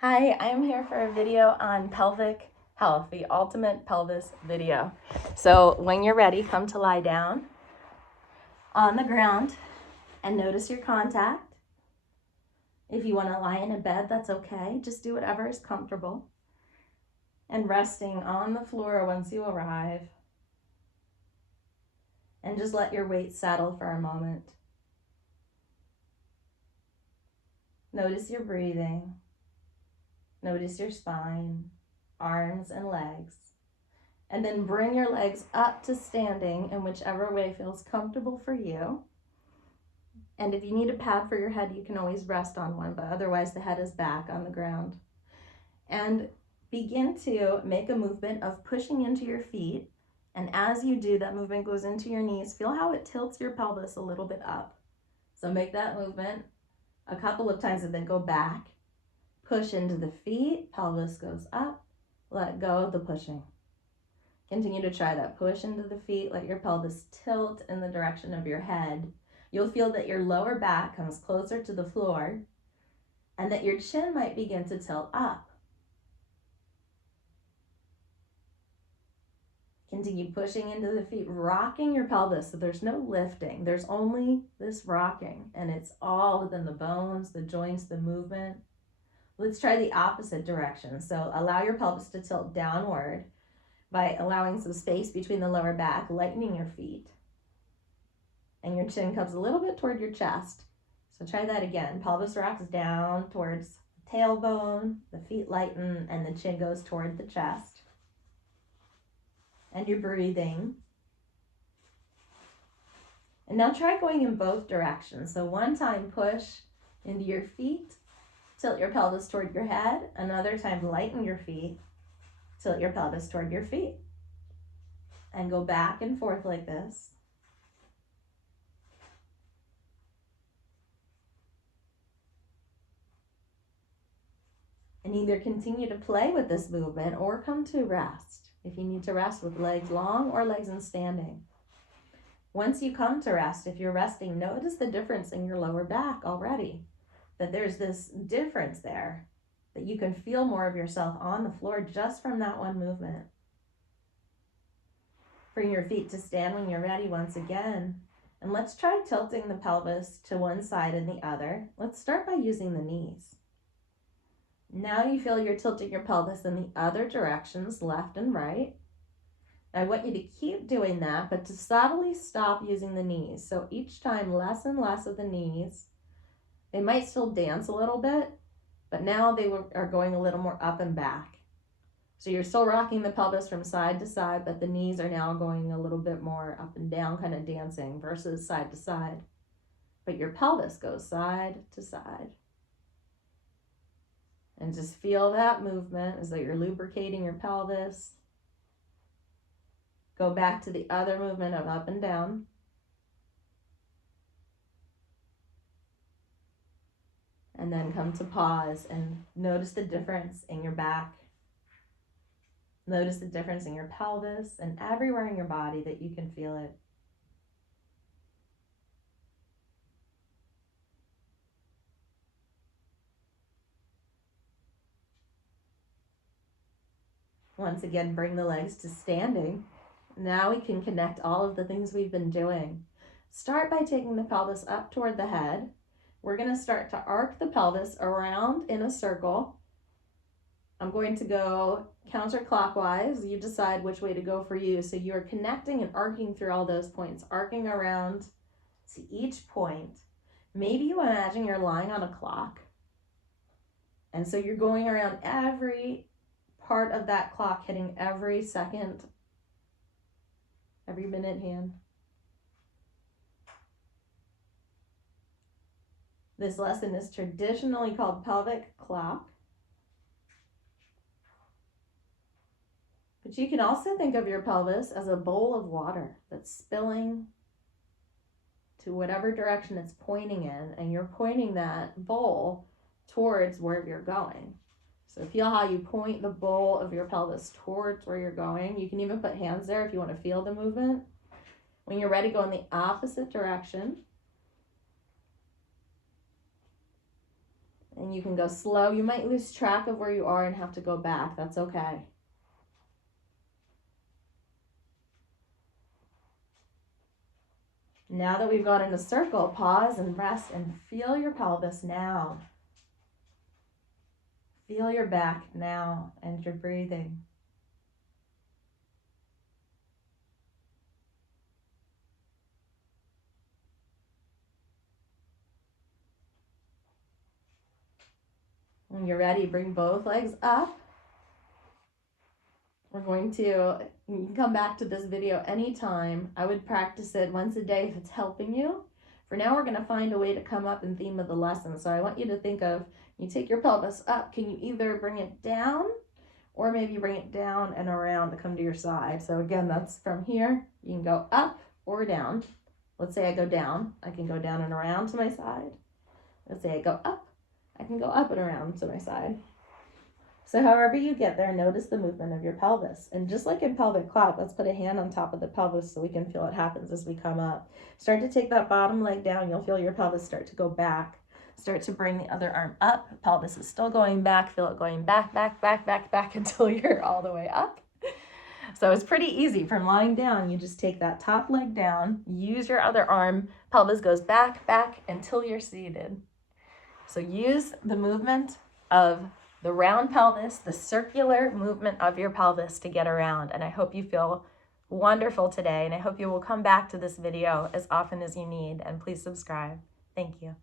Hi, I'm here for a video on pelvic health, the ultimate pelvis video. So when you're ready, come to lie down on the ground and notice your contact. If you want to lie in a bed, that's okay. Just do whatever is comfortable. And resting on the floor once you arrive. And just let your weight settle for a moment. Notice your breathing. Notice your spine, arms, and legs. And then bring your legs up to standing in whichever way feels comfortable for you. And if you need a pad for your head, you can always rest on one, but otherwise the head is back on the ground. And begin to make a movement of pushing into your feet. And as you do, that movement goes into your knees. Feel how it tilts your pelvis a little bit up. So make that movement a couple of times and then go back. Push into the feet, pelvis goes up, let go of the pushing. Continue to try that. Push into the feet, let your pelvis tilt in the direction of your head. You'll feel that your lower back comes closer to the floor and that your chin might begin to tilt up. Continue pushing into the feet, rocking your pelvis. So there's no lifting. There's only this rocking, and it's all within the bones, the joints, the movement. Let's try the opposite direction. So allow your pelvis to tilt downward by allowing some space between the lower back, lightening your feet. And your chin comes a little bit toward your chest. So try that again. Pelvis rocks down towards the tailbone, the feet lighten, and the chin goes toward the chest. And you're breathing. And now try going in both directions. So one time push into your feet, tilt your pelvis toward your head. Another time lighten your feet, tilt your pelvis toward your feet. And go back and forth like this. And either continue to play with this movement or come to rest. If you need to rest with legs long or legs in standing. Once you come to rest, if you're resting, notice the difference in your lower back already. That there's this difference there. That you can feel more of yourself on the floor just from that one movement. Bring your feet to stand when you're ready once again. And let's try tilting the pelvis to one side and the other. Let's start by using the knees. Now you feel you're tilting your pelvis in the other directions, left and right. I want you to keep doing that, but to subtly stop using the knees. So each time less and less of the knees. They might still dance a little bit, but now they are going a little more up and back. So you're still rocking the pelvis from side to side, but the knees are now going a little bit more up and down, kind of dancing versus side to side. But your pelvis goes side to side. And just feel that movement as though you're lubricating your pelvis. Go back to the other movement of up and down. And then come to pause and notice the difference in your back. Notice the difference in your pelvis and everywhere in your body that you can feel it. Once again, bring the legs to standing. Now we can connect all of the things we've been doing. Start by taking the pelvis up toward the head. We're going to start to arc the pelvis around in a circle. I'm going to go counterclockwise. You decide which way to go for you. So you're connecting and arcing through all those points, arcing around to each point. Maybe you imagine you're lying on a clock. And so you're going around every part of that clock, hitting every second, every minute hand. This lesson is traditionally called pelvic clock. But you can also think of your pelvis as a bowl of water that's spilling to whatever direction it's pointing in, and you're pointing that bowl towards where you're going. So feel how you point the bowl of your pelvis towards where you're going. You can even put hands there if you want to feel the movement. When you're ready, go in the opposite direction. And you can go slow. You might lose track of where you are and have to go back. That's okay. Now that we've gone in a circle, pause and rest and feel your pelvis now. Feel your back now and your breathing. When you're ready, bring both legs up. We're going to, you can come back to this video anytime. I would practice it once a day if it's helping you. For now, we're going to find a way to come up in theme of the lesson. So I want you to think of, you take your pelvis up. Can you either bring it down or maybe bring it down and around to come to your side? So again, that's from here. You can go up or down. Let's say I go down. I can go down and around to my side. Let's say I go up. I can go up and around to my side. So however you get there, notice the movement of your pelvis. And just like in pelvic clap, let's put a hand on top of the pelvis so we can feel what happens as we come up. Start to take that bottom leg down. You'll feel your pelvis start to go back. Start to bring the other arm up. Pelvis is still going back. Feel it going back, back, back, back, back until you're all the way up. So it's pretty easy. From lying down, you just take that top leg down, use your other arm, pelvis goes back, back until you're seated. So use the movement of the round pelvis, the circular movement of your pelvis to get around. And I hope you feel wonderful today. And I hope you will come back to this video as often as you need. And please subscribe. Thank you.